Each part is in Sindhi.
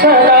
सदा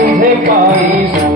repaís